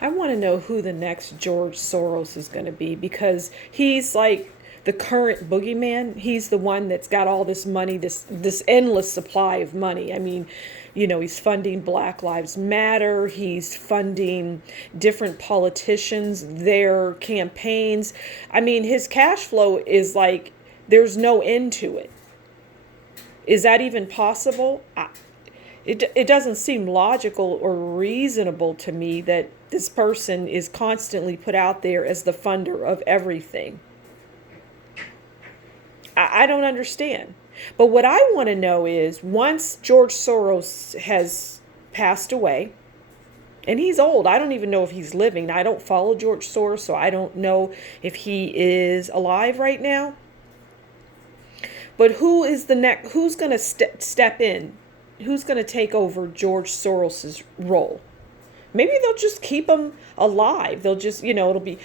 I want to know who the next George Soros is going to be, because he's like the current boogeyman. He's the one that's got all this money, this endless supply of money. I mean, he's funding Black Lives Matter. He's funding different politicians, their campaigns. I mean, his cash flow is like there's no end to it. Is that even possible? It doesn't seem logical or reasonable to me that this person is constantly put out there as the funder of everything. I don't understand. But what I want to know is, once George Soros has passed away, and he's old, I don't even know if he's living. I don't follow George Soros, so I don't know if he is alive right now. But who is the next? Who's going to step in? Who's going to take over George Soros's role? Maybe they'll just keep him alive. They'll just, it'll be,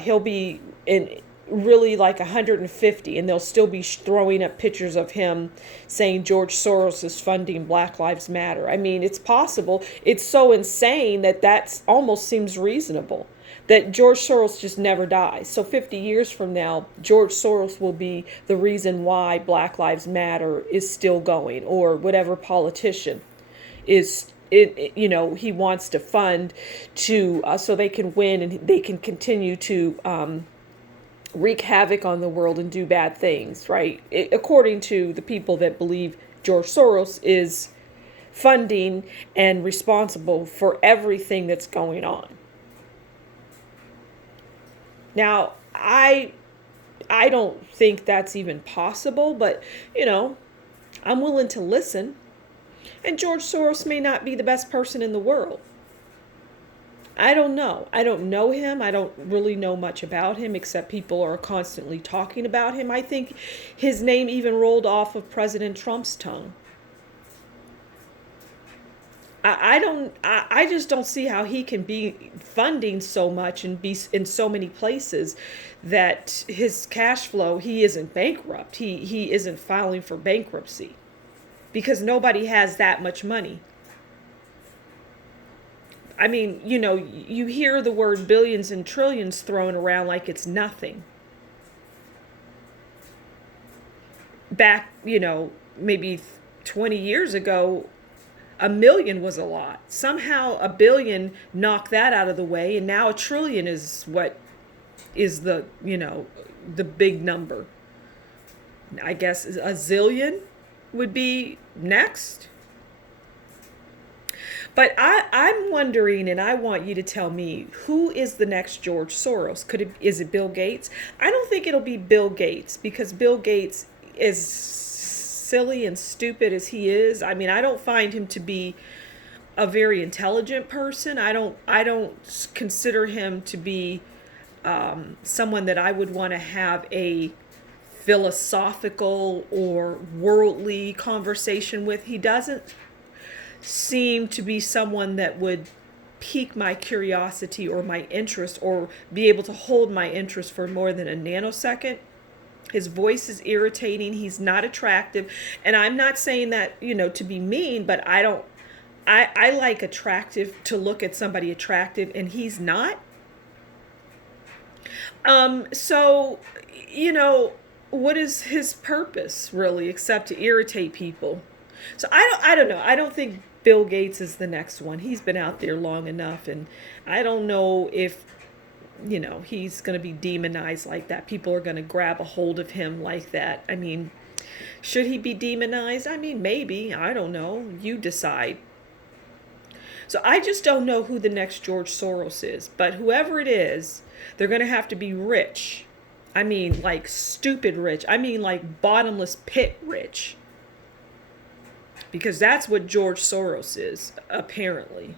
he'll be in really like 150, and they'll still be throwing up pictures of him saying George Soros is funding Black Lives Matter. I mean, it's possible. It's so insane that almost seems reasonable, that George Soros just never dies. So 50 years from now, George Soros will be the reason why Black Lives Matter is still going, or whatever politician is he wants to fund to so they can win and they can continue to wreak havoc on the world and do bad things, right? According to the people that believe George Soros is funding and responsible for everything that's going on. Now, I don't think that's even possible, but I'm willing to listen. And George Soros may not be the best person in the world. I don't know. I don't know him. I don't really know much about him, except people are constantly talking about him. I think his name even rolled off of President Trump's tongue. I just don't see how he can be funding so much and be in so many places that his cash flow, he isn't bankrupt. He isn't filing for bankruptcy, because nobody has that much money. I mean, you hear the word billions and trillions thrown around like it's nothing. Back, maybe 20 years ago, a million was a lot. Somehow a billion knocked that out of the way, and now a trillion is what is the big number. I guess a zillion would be next. But I'm wondering, and I want you to tell me, who is the next George Soros? Is it Bill Gates? I don't think it'll be Bill Gates, because Bill Gates, as silly and stupid as he is, I mean, I don't find him to be a very intelligent person. I don't consider him to be someone that I would want to have a philosophical or worldly conversation with. He doesn't seem to be someone that would pique my curiosity or my interest, or be able to hold my interest for more than a nanosecond. His voice is irritating. He's not attractive. And I'm not saying that, to be mean, but I like attractive, to look at somebody attractive, and he's not. So, what is his purpose really, except to irritate people? So I don't know. I don't think Bill Gates is the next one. He's been out there long enough, and I don't know if he's going to be demonized like that. People are going to grab a hold of him like that. I mean, should he be demonized? I mean, maybe. I don't know. You decide. So I just don't know who the next George Soros is. But whoever it is, they're going to have to be rich. I mean, like stupid rich. I mean, like bottomless pit rich. Because that's what George Soros is, apparently.